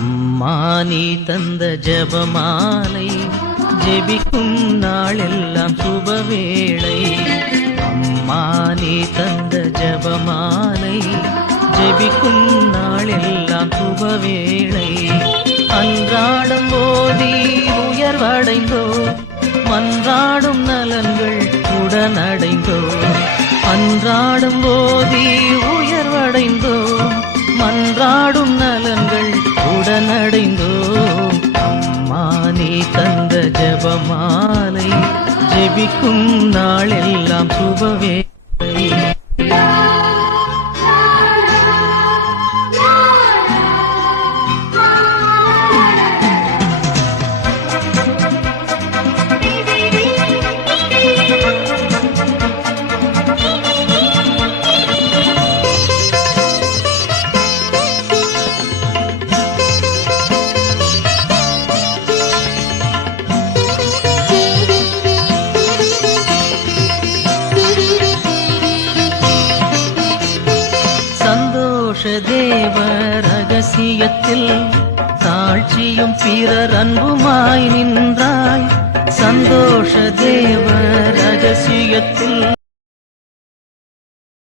அம்மா நீ தந்த ஜெபமாலை ஜெபிக்கும் நாளெல்லாம் சுபவேளை. அம்மா நீ தந்த ஜெபமாலை ஜெபிக்கும் நாளெல்லாம் சுபவேளை. அன்றாடம் ஓதி உயர்வடைந்தோ மன்றாடும் நலன்கள் உடனடைந்தோ. அன்றாடம் ஓதி உயர்வடைந்தோ மன்றாடும் நலன்கள் உடனடைந்தோம். அம்மா நீ தந்த ஜெபமாலை ஜெபிக்கும் நாளெல்லாம் சுபவேளை. தேவ ரகசியத்தில் தாழ்ச்சியும் பிறர் அன்புமாய் நின்றாய். சந்தோஷ தேவ ரகசியத்தில்